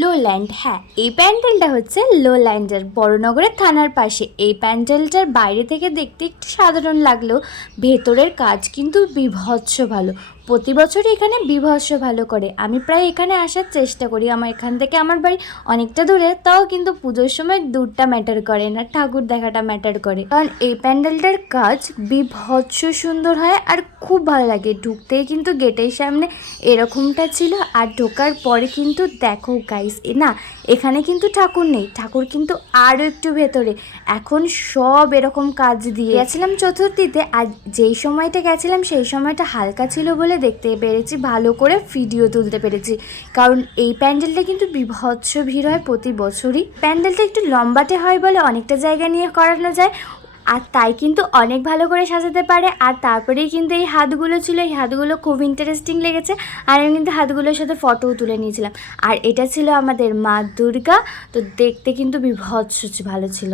Lowland, হ্যাঁ এই প্যান্ডেলটা হচ্ছে লোল্যান্ডের বড়নগরের থানার পাশে। এই প্যান্ডেলটার বাইরে থেকে দেখতে একটু সাধারণ লাগলেও ভেতরের কাজ কিন্তু বীভৎস ভালো। প্রতি বছরই এখানে বীভৎস ভালো করে। আমি প্রায় এখানে আসার চেষ্টা করি। আমার এখান থেকে আমার বাড়ি অনেকটা দূরে, তাও কিন্তু পুজোর সময় দূরটা ম্যাটার করে না, ঠাকুর দেখাটা ম্যাটার করে। কারণ এই প্যান্ডেলটার কাজ বীভৎস সুন্দর হয় আর খুব ভালো লাগে। ঢুকতেই কিন্তু গেটের সামনে এরকমটা ছিল, আর ঢোকার পরে কিন্তু দেখো গাইস, না এখানে কিন্তু ঠাকুর নেই, ঠাকুর কিন্তু আরও একটু ভেতরে। এখন সব এরকম কাজ দিয়ে গেছিলাম চতুর্থীতে, আর যেই সময়টা গেছিলাম সেই সময়টা হালকা ছিল বলে দেখতে পেরেছি, ভালো করে ভিডিও তুলতে পেরেছি। কারণ এই প্যান্ডেলটা কিন্তু বীভৎস ভিড় হয় প্রতি বছরই। প্যান্ডেলটা একটু লম্বাটে হয় বলে অনেকটা জায়গা নিয়ে করানো যায়, আর তাই কিন্তু অনেক ভালো করে সাজাতে পারে। আর তারপরেই কিন্তু এই হাতগুলো ছিল, এই হাতগুলো খুব ইন্টারেস্টিং লেগেছে, আর আমি কিন্তু হাতগুলোর সাথে ফটোও তুলে নিয়েছিলাম। আর এটা ছিল আমাদের মা দুর্গা, তো দেখতে কিন্তু বীভৎস ভালো ছিল।